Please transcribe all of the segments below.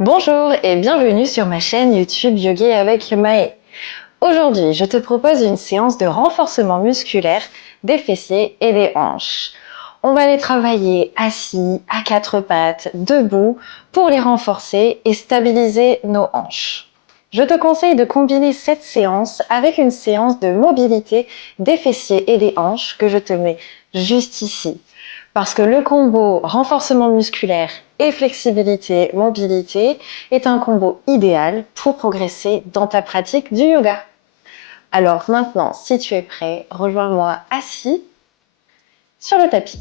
Bonjour et bienvenue sur ma chaîne YouTube Yoga avec Maë. Aujourd'hui, je te propose une séance de renforcement musculaire des fessiers et des hanches. On va les travailler assis, à quatre pattes, debout, pour les renforcer et stabiliser nos hanches. Je te conseille de combiner cette séance avec une séance de mobilité des fessiers et des hanches que je te mets juste ici. Parce que le combo renforcement musculaire et flexibilité, mobilité est un combo idéal pour progresser dans ta pratique du yoga. Alors maintenant, si tu es prêt, rejoins-moi assis sur le tapis.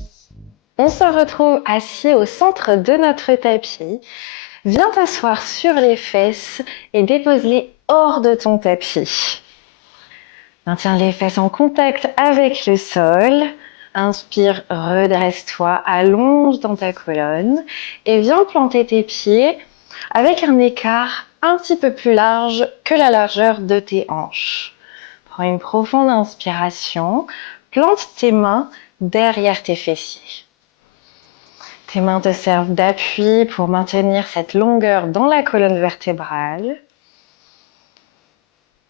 On se retrouve assis au centre de notre tapis. Viens t'asseoir sur les fesses et dépose-les hors de ton tapis. Maintiens les fesses en contact avec le sol. Inspire, redresse-toi, allonge dans ta colonne et viens planter tes pieds avec un écart un petit peu plus large que la largeur de tes hanches. Prends une profonde inspiration, plante tes mains derrière tes fessiers. Tes mains te servent d'appui pour maintenir cette longueur dans la colonne vertébrale.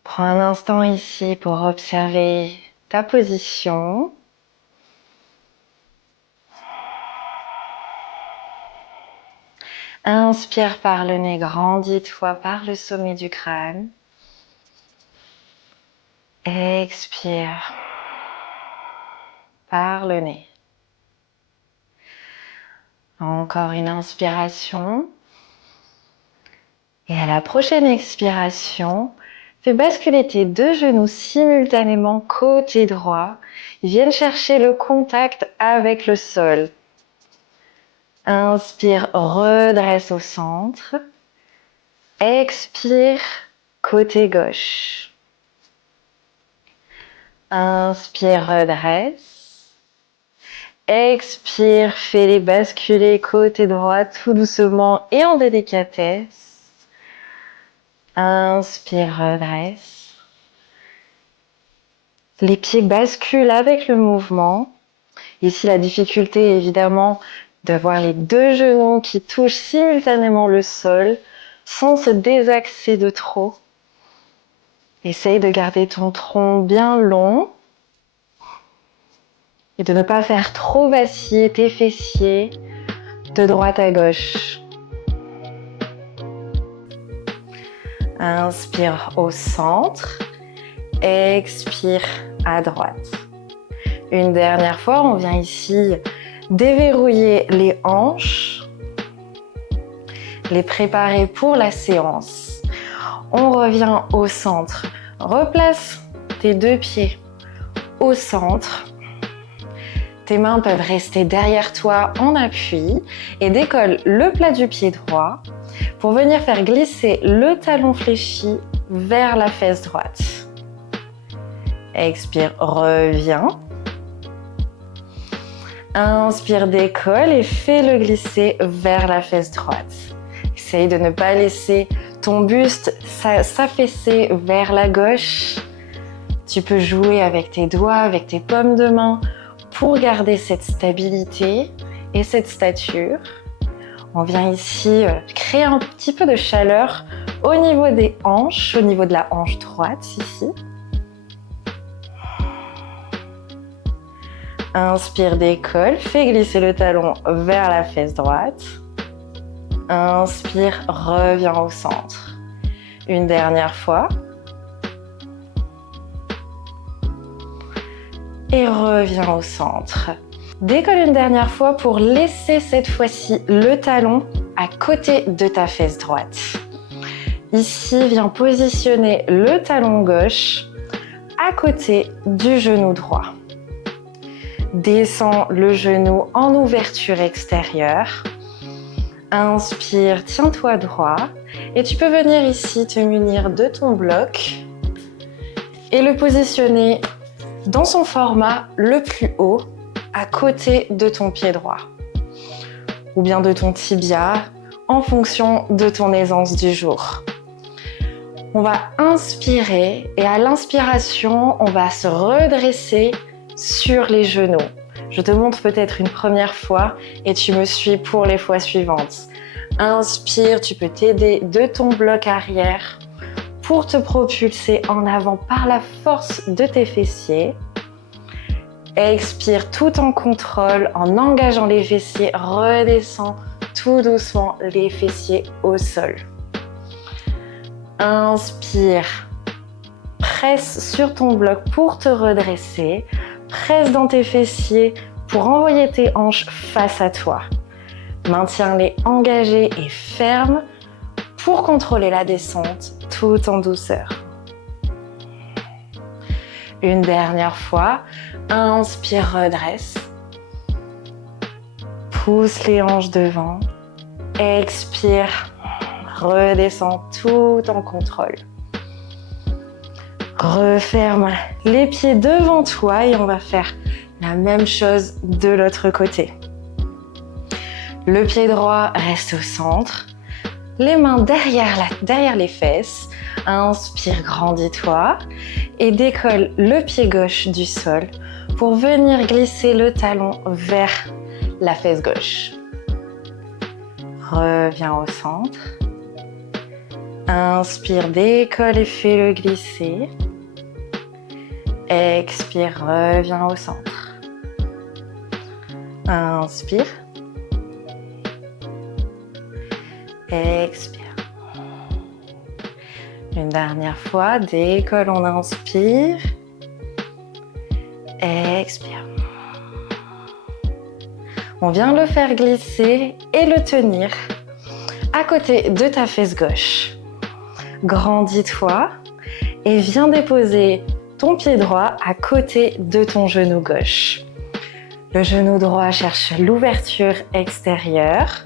Prends un instant ici pour observer ta position. Inspire par le nez, grandis-toi par le sommet du crâne. Expire par le nez. Encore une inspiration. Et à la prochaine expiration, fais basculer tes deux genoux simultanément côté droit. Ils viennent chercher le contact avec le sol. Inspire, redresse au centre. Expire, côté gauche. Inspire, redresse. Expire, fais-les basculer côté droit tout doucement et en délicatesse. Inspire, redresse. Les pieds basculent avec le mouvement. Ici, la difficulté est évidemment d'avoir les deux genoux qui touchent simultanément le sol sans se désaxer de trop. Essaye de garder ton tronc bien long et de ne pas faire trop vaciller tes fessiers de droite à gauche. Inspire au centre, expire à droite. Une dernière fois, on vient ici déverrouiller les hanches, les préparer pour la séance. On revient au centre. Replace tes deux pieds au centre. Tes mains peuvent rester derrière toi en appui et décolle le plat du pied droit pour venir faire glisser le talon fléchi vers la fesse droite. Expire, reviens. Inspire, décolle et fais-le glisser vers la fesse droite. Essaye de ne pas laisser ton buste s'affaisser vers la gauche. Tu peux jouer avec tes doigts, avec tes paumes de main pour garder cette stabilité et cette stature. On vient ici créer un petit peu de chaleur au niveau des hanches, au niveau de la hanche droite ici. Inspire, décolle, fais glisser le talon vers la fesse droite. Inspire, reviens au centre. Une dernière fois. Et reviens au centre. Décolle une dernière fois pour laisser cette fois-ci le talon à côté de ta fesse droite. Ici, viens positionner le talon gauche à côté du genou droit. Descends le genou en ouverture extérieure. Inspire, tiens-toi droit. Et tu peux venir ici te munir de ton bloc et le positionner dans son format le plus haut à côté de ton pied droit ou bien de ton tibia en fonction de ton aisance du jour. On va inspirer et à l'inspiration, on va se redresser sur les genoux. Je te montre peut-être une première fois et tu me suis pour les fois suivantes. Inspire, tu peux t'aider de ton bloc arrière pour te propulser en avant par la force de tes fessiers. Expire tout en contrôle, en engageant les fessiers, redescends tout doucement les fessiers au sol. Inspire, presse sur ton bloc pour te redresser, presse dans tes fessiers pour envoyer tes hanches face à toi. Maintiens-les engagés et fermes pour contrôler la descente tout en douceur. Une dernière fois, inspire, redresse. Pousse les hanches devant. Expire, redescends tout en contrôle. Referme les pieds devant toi et on va faire la même chose de l'autre côté. Le pied droit reste au centre. Les mains derrière les fesses. Inspire, grandis-toi et décolle le pied gauche du sol pour venir glisser le talon vers la fesse gauche. Reviens au centre. Inspire, décolle et fais-le glisser. Expire, reviens au centre. Inspire. Expire. Une dernière fois, décolle, on inspire. Expire. On vient le faire glisser et le tenir à côté de ta fesse gauche. Grandis-toi et viens déposer ton pied droit à côté de ton genou gauche. Le genou droit cherche l'ouverture extérieure.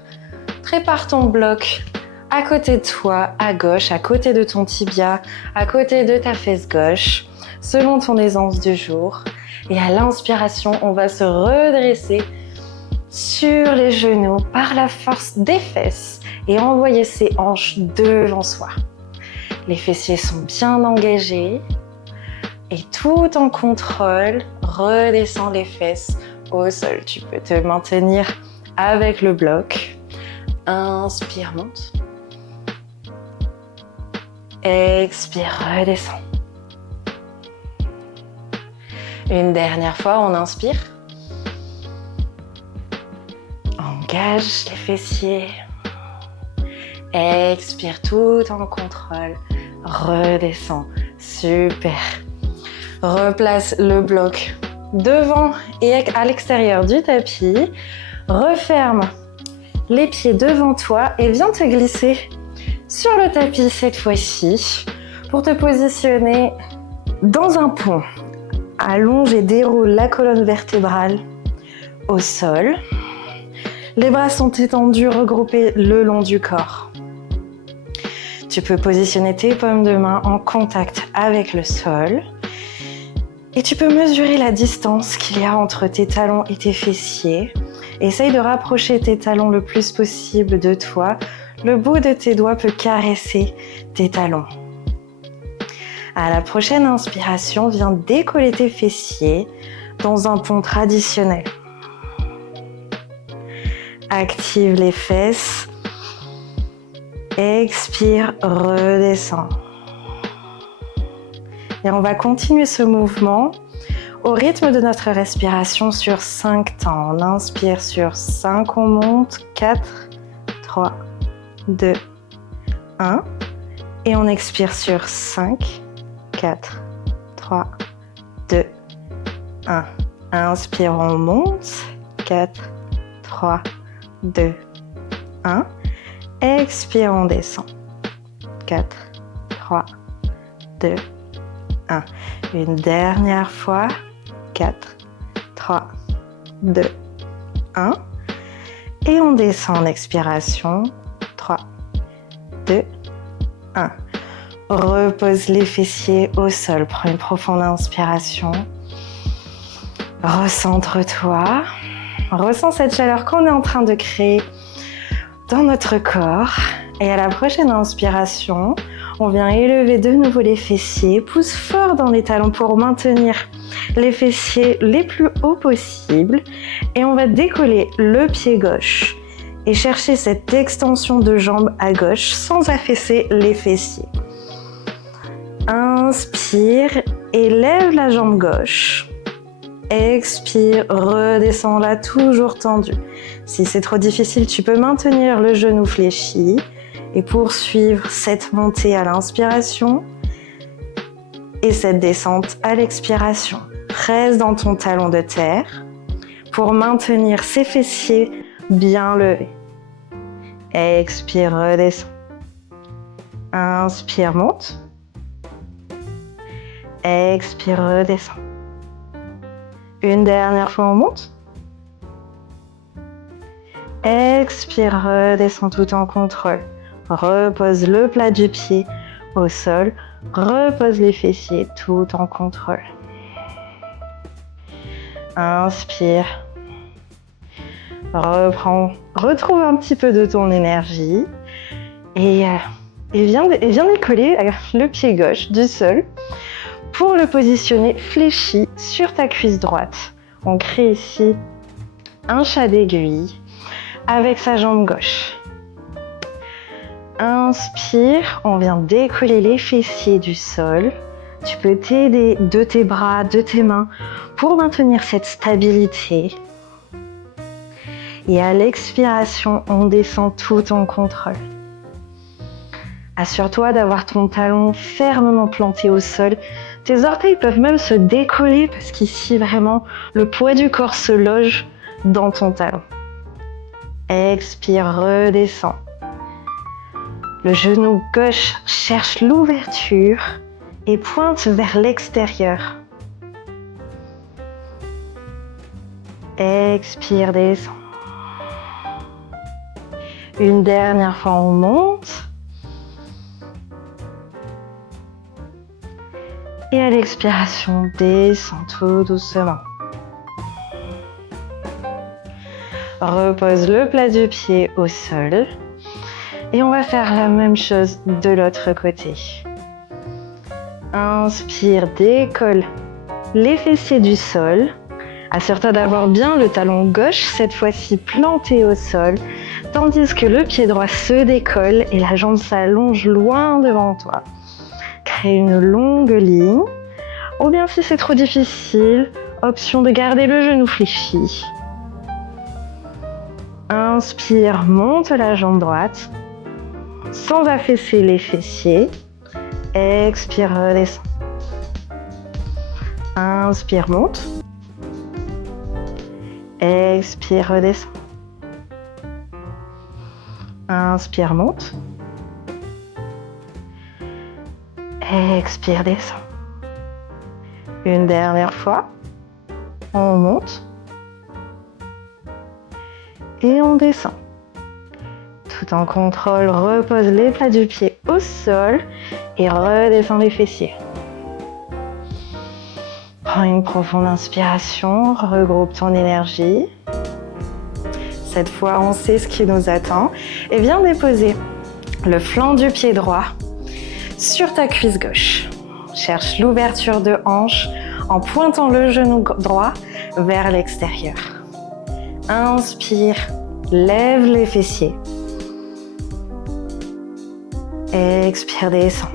Prépare ton bloc à côté de toi, à gauche, à côté de ton tibia, à côté de ta fesse gauche, selon ton aisance du jour. Et à l'inspiration, on va se redresser sur les genoux par la force des fesses et envoyer ses hanches devant soi. Les fessiers sont bien engagés et tout en contrôle, redescends les fesses au sol. Tu peux te maintenir avec le bloc. Inspire, monte. Expire, redescends. Une dernière fois, on inspire. Engage les fessiers. Expire tout en contrôle. Redescends. Super. Replace le bloc devant et à l'extérieur du tapis. Referme les pieds devant toi et viens te glisser sur le tapis cette fois-ci pour te positionner dans un pont. Allonge et déroule la colonne vertébrale au sol. Les bras sont étendus, regroupés le long du corps. Tu peux positionner tes paumes de main en contact avec le sol. Et tu peux mesurer la distance qu'il y a entre tes talons et tes fessiers. Essaye de rapprocher tes talons le plus possible de toi. Le bout de tes doigts peut caresser tes talons. À la prochaine inspiration, viens décoller tes fessiers dans un pont traditionnel. Active les fesses. Expire, redescends. Et on va continuer ce mouvement au rythme de notre respiration sur 5 temps. On inspire sur 5, on monte. 4, 3, 2, 1. Et on expire sur 5, 4, 3, 2, 1. Inspire, on monte. 4, 3, 2, 1. Expire, on descend. 4, 3, 2, 1. Une dernière fois. 4, 3, 2, 1. Et on descend en expiration. 3, 2, 1. Repose les fessiers au sol. Prends une profonde inspiration. Recentre-toi. Ressens cette chaleur qu'on est en train de créer dans notre corps. Et à la prochaine inspiration, on vient élever de nouveau les fessiers. Pousse fort dans les talons pour maintenir les fessiers les plus hauts possibles. Et on va décoller le pied gauche Et cherchez cette extension de jambe à gauche sans affaisser les fessiers. Inspire et lève la jambe gauche. Expire, redescends-la toujours tendue. Si c'est trop difficile, tu peux maintenir le genou fléchi et poursuivre cette montée à l'inspiration et cette descente à l'expiration. Reste dans ton talon de terre pour maintenir ses fessiers bien levés. Expire, redescends. Inspire, monte. Expire, redescends. Une dernière fois, on monte. Expire, redescends tout en contrôle. Repose le plat du pied au sol. Repose les fessiers tout en contrôle. Inspire. Reprends. Retrouve un petit peu de ton énergie. Et viens décoller le pied gauche du sol pour le positionner fléchi sur ta cuisse droite. On crée ici un chat d'aiguille avec sa jambe gauche. Inspire, on vient décoller les fessiers du sol. Tu peux t'aider de tes bras, de tes mains pour maintenir cette stabilité. Et à l'expiration, on descend tout en contrôle. Assure-toi d'avoir ton talon fermement planté au sol. Tes orteils peuvent même se décoller parce qu'ici, vraiment, le poids du corps se loge dans ton talon. Expire, redescends. Le genou gauche cherche l'ouverture et pointe vers l'extérieur. Expire, descends. Une dernière fois, on monte. Et à l'expiration, descends tout doucement. Repose le plat du pied au sol. Et on va faire la même chose de l'autre côté. Inspire, décolle les fessiers du sol. Assure-toi d'avoir bien le talon gauche, cette fois-ci planté au sol, tandis que le pied droit se décolle et la jambe s'allonge loin devant toi. Crée une longue ligne. Ou bien si c'est trop difficile, option de garder le genou fléchi. Inspire, monte la jambe droite, sans affaisser les fessiers. Expire, redescends. Inspire, monte. Expire, redescends. Inspire, monte. Expire, descends. Une dernière fois. On monte. Et on descend. Tout en contrôle, repose les plats du pied au sol et redescends les fessiers. Prends une profonde inspiration, regroupe ton énergie. Cette fois, on sait ce qui nous attend. Et viens déposer le flanc du pied droit sur ta cuisse gauche. Cherche l'ouverture de hanche en pointant le genou droit vers l'extérieur. Inspire, lève les fessiers. Expire, descends.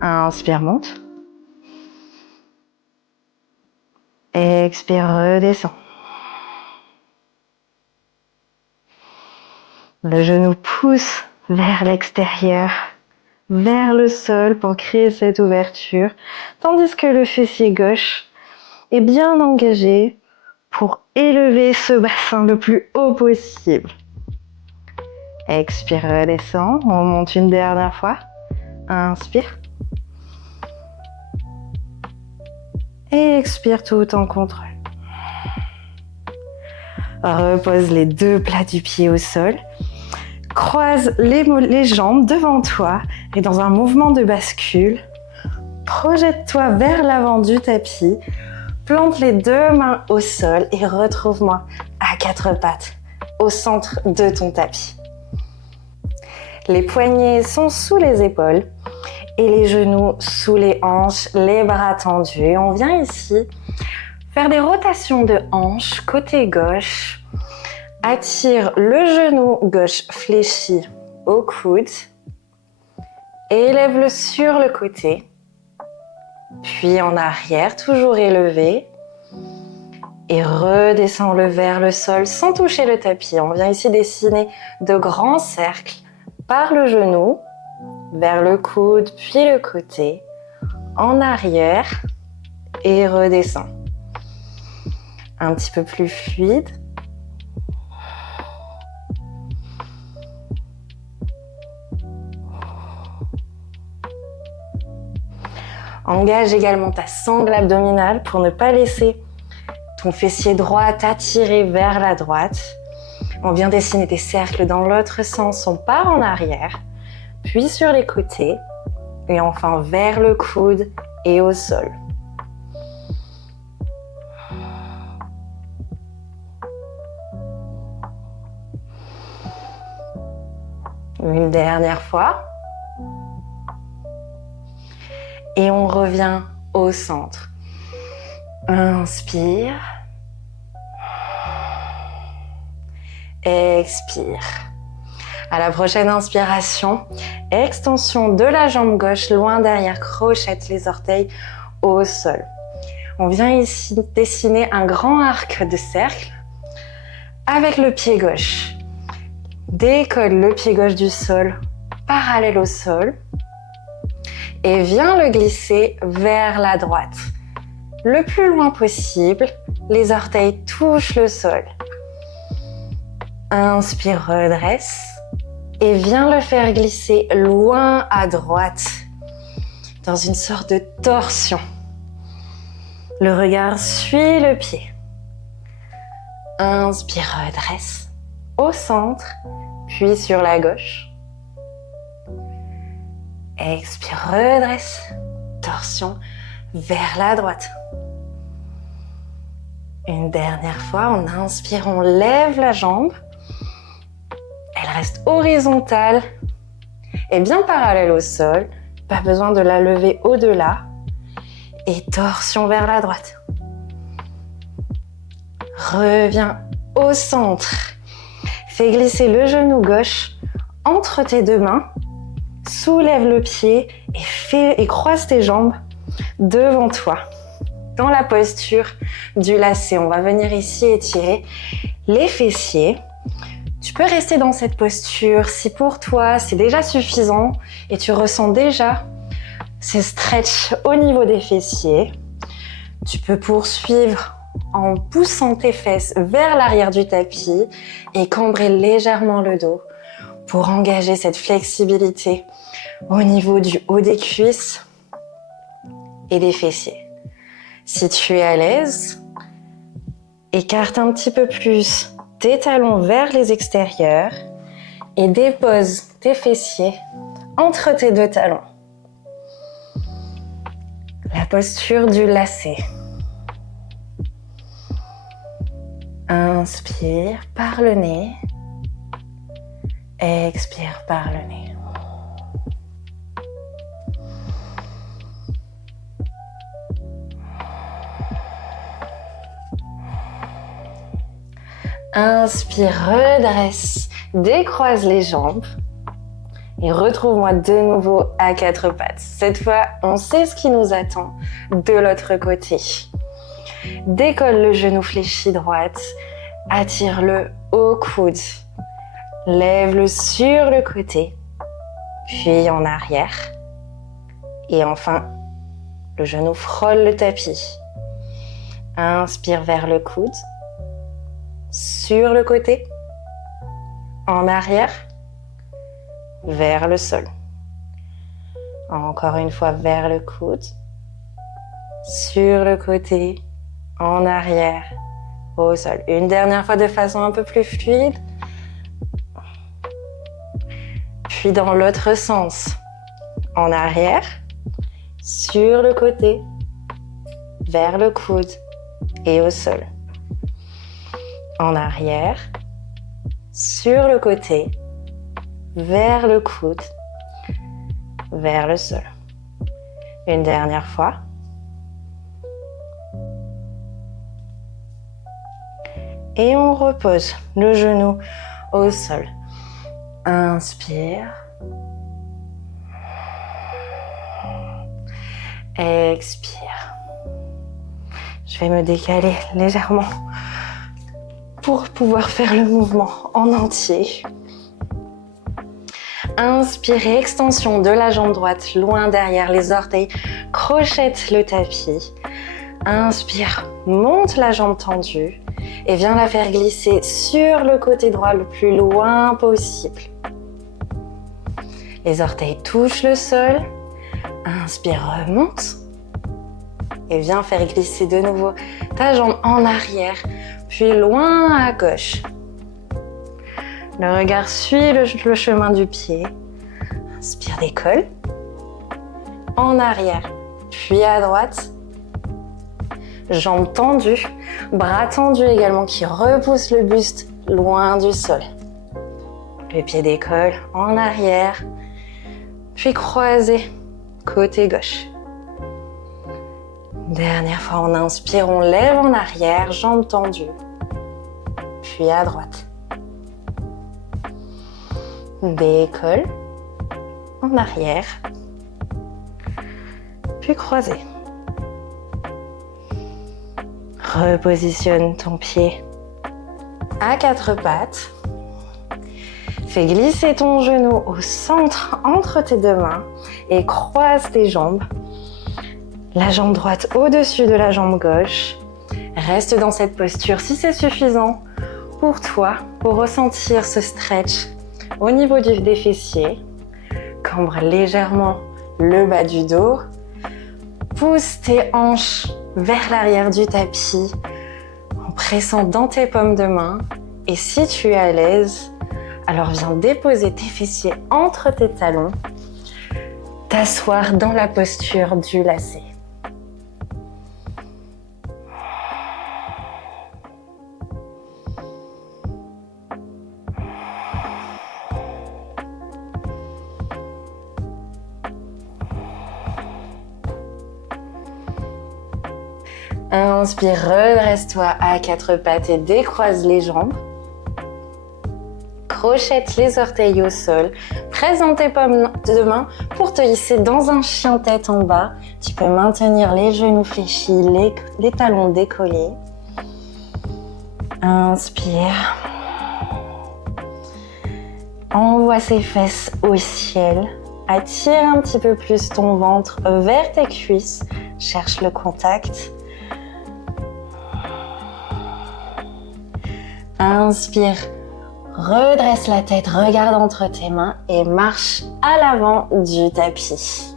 Inspire, monte. Expire, redescends. Le genou pousse vers l'extérieur, vers le sol pour créer cette ouverture, tandis que le fessier gauche est bien engagé pour élever ce bassin le plus haut possible. Expire, redescends. On monte une dernière fois. Inspire. Et expire tout en contrôle. Repose les deux plats du pied au sol. Croise les jambes devant toi et dans un mouvement de bascule, projette-toi vers l'avant du tapis. Plante les deux mains au sol et retrouve-moi à quatre pattes au centre de ton tapis. Les poignets sont sous les épaules et les genoux sous les hanches, les bras tendus. Et on vient ici faire des rotations de hanches côté gauche Attire le genou gauche fléchi au coude. Élève-le sur le côté. Puis en arrière, toujours élevé. Et redescends-le vers le sol sans toucher le tapis. On vient ici dessiner de grands cercles par le genou, vers le coude, puis le côté, en arrière et redescends. Un petit peu plus fluide. Engage également ta sangle abdominale pour ne pas laisser ton fessier droit t'attirer vers la droite. On vient dessiner des cercles dans l'autre sens. On part en arrière, puis sur les côtés et enfin vers le coude et au sol. Une dernière fois. Et on revient au centre. Inspire. Expire. À la prochaine inspiration, extension de la jambe gauche loin derrière, crochette les orteils au sol. On vient ici dessiner un grand arc de cercle avec le pied gauche. Décolle le pied gauche du sol, parallèle au sol. Et viens le glisser vers la droite. Le plus loin possible, les orteils touchent le sol. Inspire, redresse et viens le faire glisser loin à droite, dans une sorte de torsion. Le regard suit le pied. Inspire, redresse au centre, puis sur la gauche. Expire, redresse, torsion vers la droite. Une dernière fois, on inspire, on lève la jambe. Elle reste horizontale et bien parallèle au sol. Pas besoin de la lever au-delà. Et torsion vers la droite. Reviens au centre. Fais glisser le genou gauche entre tes deux mains. Soulève le pied et croise tes jambes devant toi. Dans la posture du lacet, on va venir ici étirer les fessiers. Tu peux rester dans cette posture si pour toi c'est déjà suffisant et tu ressens déjà ces stretches au niveau des fessiers. Tu peux poursuivre en poussant tes fesses vers l'arrière du tapis et cambrer légèrement le dos pour engager cette flexibilité au niveau du haut des cuisses et des fessiers. Si tu es à l'aise, écarte un petit peu plus tes talons vers les extérieurs et dépose tes fessiers entre tes deux talons. La posture du lacet. Inspire par le nez. Expire par le nez. Inspire, redresse, décroise les jambes et retrouve-moi de nouveau à quatre pattes. Cette fois, on sait ce qui nous attend de l'autre côté. Décolle le genou fléchi droite, attire-le au coude, lève-le sur le côté, puis en arrière. Et enfin, le genou frôle le tapis. Inspire vers le coude. Sur le côté, en arrière, vers le sol. Encore une fois vers le coude, sur le côté, en arrière, au sol. Une dernière fois de façon un peu plus fluide. Puis dans l'autre sens, en arrière, sur le côté, vers le coude et au sol. En arrière, sur le côté, vers le coude, vers le sol. Une dernière fois. Et on repose le genou au sol. Inspire. Expire. Je vais me décaler légèrement pour pouvoir faire le mouvement en entier. Inspirez, extension de la jambe droite, loin derrière les orteils, crochette le tapis. Inspire, monte la jambe tendue et viens la faire glisser sur le côté droit le plus loin possible. Les orteils touchent le sol. Inspire, remonte et viens faire glisser de nouveau ta jambe en arrière, puis loin à gauche. Le regard suit le chemin du pied. Inspire, décolle. En arrière, puis à droite. Jambes tendues, bras tendus également qui repoussent le buste loin du sol. Le pied décolle en arrière, puis croisé côté gauche. Dernière fois, on inspire, on lève en arrière, jambes tendues, puis à droite. Décolle, en arrière, puis croisé. Repositionne ton pied à quatre pattes. Fais glisser ton genou au centre entre tes deux mains et croise tes jambes. La jambe droite au-dessus de la jambe gauche. Reste dans cette posture si c'est suffisant pour toi, pour ressentir ce stretch au niveau des fessiers. Cambre légèrement le bas du dos. Pousse tes hanches vers l'arrière du tapis en pressant dans tes paumes de main. Et si tu es à l'aise, alors viens déposer tes fessiers entre tes talons, t'asseoir dans la posture du lacet. Inspire, redresse-toi à quatre pattes et décroise les jambes. Crochette les orteils au sol. Présente tes paumes de main pour te hisser dans un chien tête en bas. Tu peux maintenir les genoux fléchis, les talons décollés. Inspire. Envoie ses fesses au ciel. Attire un petit peu plus ton ventre vers tes cuisses. Cherche le contact. Inspire, redresse la tête, regarde entre tes mains et marche à l'avant du tapis.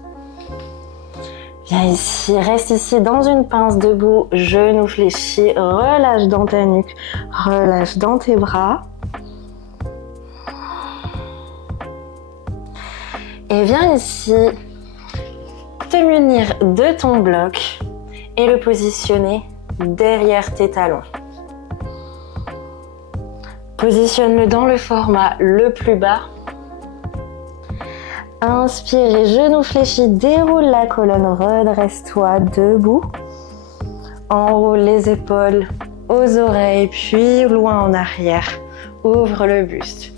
Viens ici, reste ici dans une pince debout, genoux fléchis, relâche dans ta nuque, relâche dans tes bras. Et viens ici te munir de ton bloc et le positionner derrière tes talons. Positionne-le dans le format le plus bas. Inspire, les genoux fléchis, déroule la colonne, redresse-toi debout. Enroule les épaules aux oreilles, puis loin en arrière. Ouvre le buste.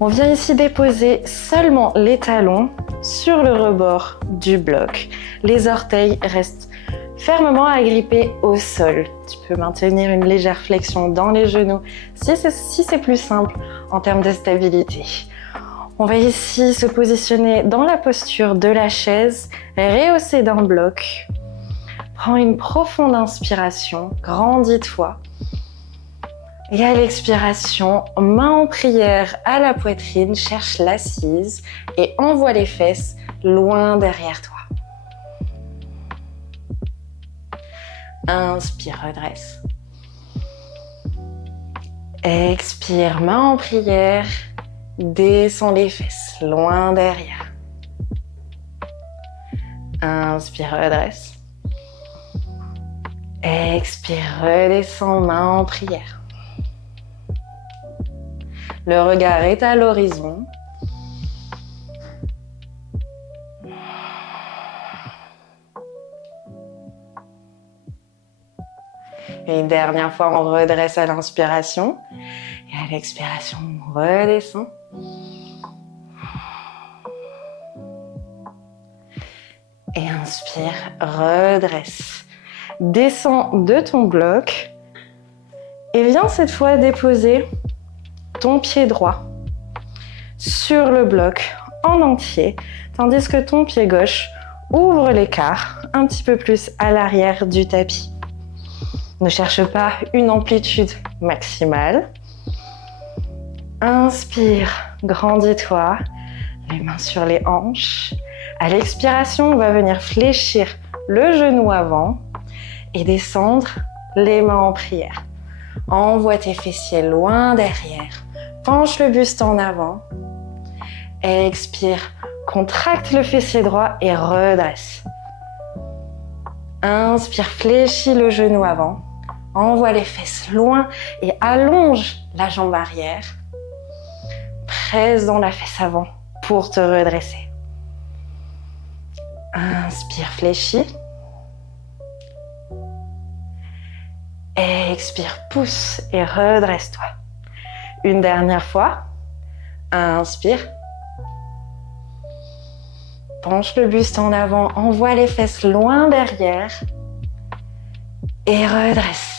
On vient ici déposer seulement les talons sur le rebord du bloc. Les orteils restent fermement agrippés au sol. Tu peux maintenir une légère flexion dans les genoux si c'est plus simple en termes de stabilité. On va ici se positionner dans la posture de la chaise, rehaussée d'un bloc. Prends une profonde inspiration, grandis-toi. Et à l'expiration, main en prière à la poitrine, cherche l'assise et envoie les fesses loin derrière toi. Inspire, redresse. Expire, main en prière, descends les fesses loin derrière. Inspire, redresse. Expire, redescends, main en prière. Le regard est à l'horizon. Et une dernière fois, on redresse à l'inspiration. Et à l'expiration, on redescend. Et inspire, redresse. Descends de ton bloc. Et viens cette fois déposer ton pied droit sur le bloc en entier, tandis que ton pied gauche ouvre l'écart un petit peu plus à l'arrière du tapis. Ne cherche pas une amplitude maximale. Inspire, grandis-toi, les mains sur les hanches. À l'expiration, on va venir fléchir le genou avant et descendre les mains en prière. Envoie tes fessiers loin derrière. Penche le buste en avant. Expire, contracte le fessier droit et redresse. Inspire, fléchis le genou avant. Envoie les fesses loin et allonge la jambe arrière. Presse dans la fesse avant pour te redresser. Inspire, fléchis. Expire, pousse et redresse-toi. Une dernière fois. Inspire. Penche le buste en avant, envoie les fesses loin derrière. Et redresse.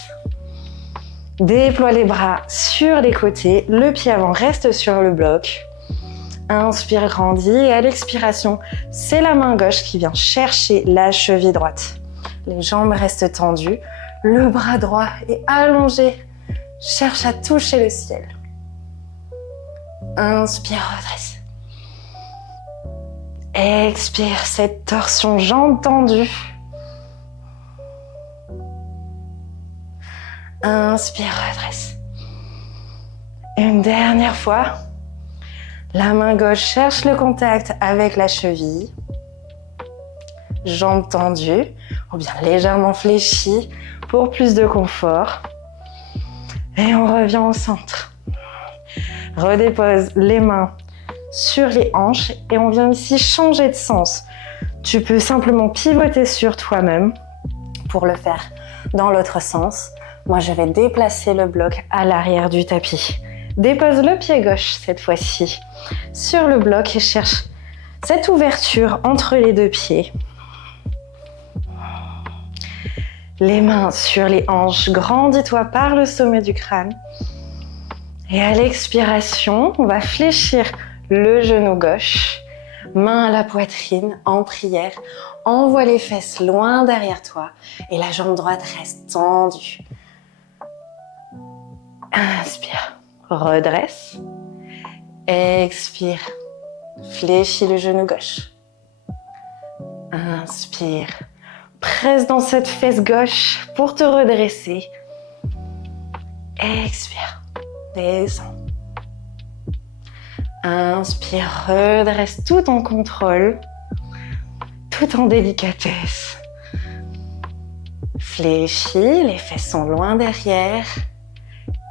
Déploie les bras sur les côtés, le pied avant reste sur le bloc. Inspire, grandis et à l'expiration, c'est la main gauche qui vient chercher la cheville droite. Les jambes restent tendues, le bras droit est allongé, cherche à toucher le ciel. Inspire, redresse. Expire, cette torsion, jambes tendues. Inspire, redresse. Une dernière fois. La main gauche cherche le contact avec la cheville. Jambes tendues ou bien légèrement fléchies pour plus de confort. Et on revient au centre. Redépose les mains sur les hanches et on vient ici changer de sens. Tu peux simplement pivoter sur toi-même pour le faire dans l'autre sens. Moi, je vais déplacer le bloc à l'arrière du tapis. Dépose le pied gauche cette fois-ci sur le bloc et cherche cette ouverture entre les deux pieds. Les mains sur les hanches, grandis-toi par le sommet du crâne. Et à l'expiration, on va fléchir le genou gauche, main à la poitrine en prière. Envoie les fesses loin derrière toi et la jambe droite reste tendue. Inspire, redresse. Expire, fléchis le genou gauche. Inspire, presse dans cette fesse gauche pour te redresser. Expire, descends. Inspire, redresse tout en contrôle, tout en délicatesse. Fléchis, les fesses sont loin derrière.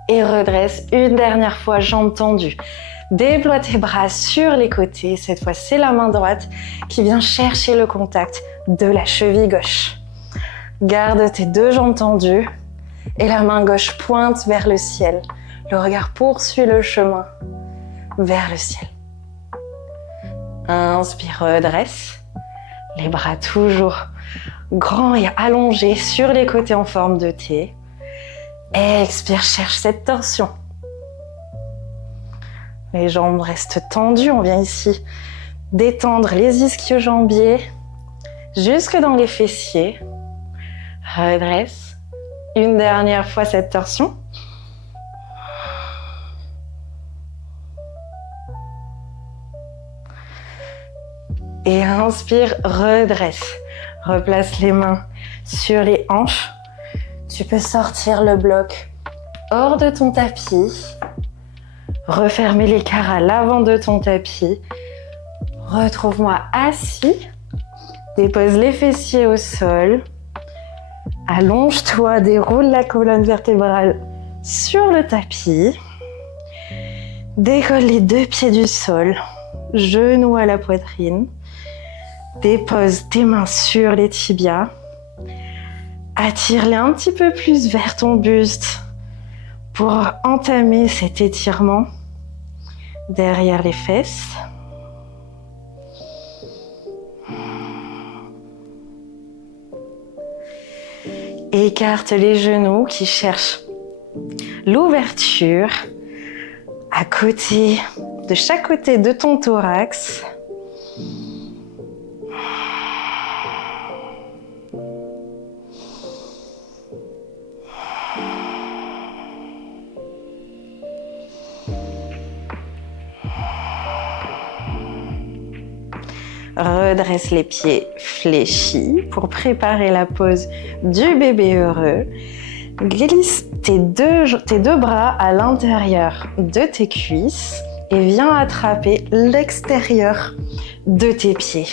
Et redresse une dernière fois, jambes tendues. Déploie tes bras sur les côtés. Cette fois, c'est la main droite qui vient chercher le contact de la cheville gauche. Garde tes deux jambes tendues et la main gauche pointe vers le ciel. Le regard poursuit le chemin vers le ciel. Inspire, redresse. Les bras toujours grands et allongés sur les côtés en forme de T. Expire, cherche cette torsion. Les jambes restent tendues. On vient ici détendre les ischio-jambiers jusque dans les fessiers. Redresse. Une dernière fois cette torsion. Et inspire, redresse. Replace les mains sur les hanches. Tu peux sortir le bloc hors de ton tapis. Refermer l'écart à l'avant de ton tapis. Retrouve-moi assis. Dépose les fessiers au sol. Allonge-toi, déroule la colonne vertébrale sur le tapis. Décolle les deux pieds du sol. Genoux à la poitrine. Dépose tes mains sur les tibias. Attire-les un petit peu plus vers ton buste pour entamer cet étirement derrière les fesses. Écarte les genoux qui cherchent l'ouverture de chaque côté de ton thorax. Redresse les pieds fléchis pour préparer la pose du bébé heureux. Glisse tes deux bras à l'intérieur de tes cuisses et viens attraper l'extérieur de tes pieds.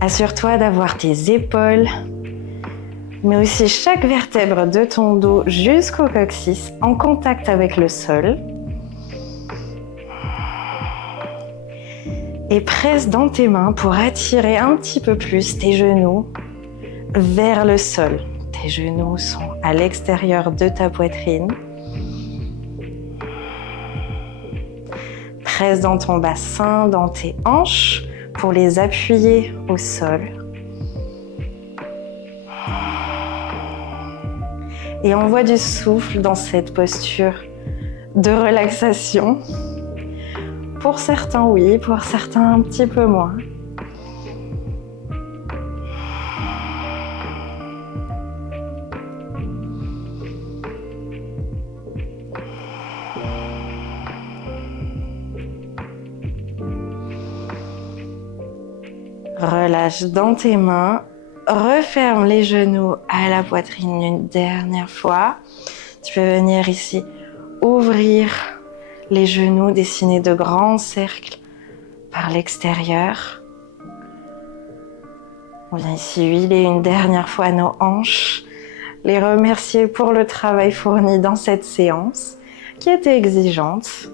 Assure-toi d'avoir tes épaules, mais aussi chaque vertèbre de ton dos jusqu'au coccyx en contact avec le sol. Et presse dans tes mains pour attirer un petit peu plus tes genoux vers le sol. Tes genoux sont à l'extérieur de ta poitrine. Presse dans ton bassin, dans tes hanches pour les appuyer au sol. Et envoie du souffle dans cette posture de relaxation. Pour certains, oui, pour certains, un petit peu moins. Relâche dans tes mains. Referme les genoux à la poitrine une dernière fois. Tu peux venir ici ouvrir les genoux, dessiner de grands cercles par l'extérieur. On vient ici huiler une dernière fois nos hanches, les remercier pour le travail fourni dans cette séance qui était exigeante.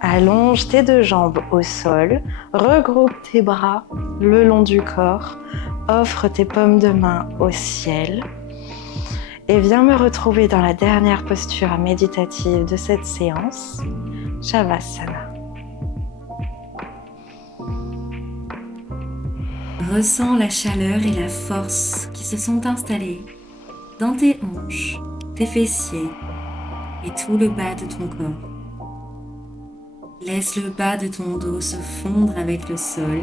Allonge tes deux jambes au sol, regroupe tes bras le long du corps, offre tes paumes de main au ciel et viens me retrouver dans la dernière posture méditative de cette séance, Shavasana. Ressens la chaleur et la force qui se sont installées dans tes hanches, tes fessiers et tout le bas de ton corps. Laisse le bas de ton dos se fondre avec le sol,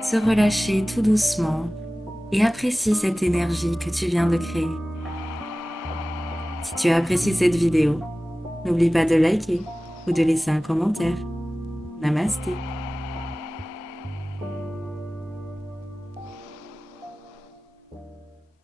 se relâcher tout doucement et apprécie cette énergie que tu viens de créer. Si tu as apprécié cette vidéo, n'oublie pas de liker ou de laisser un commentaire. Namasté.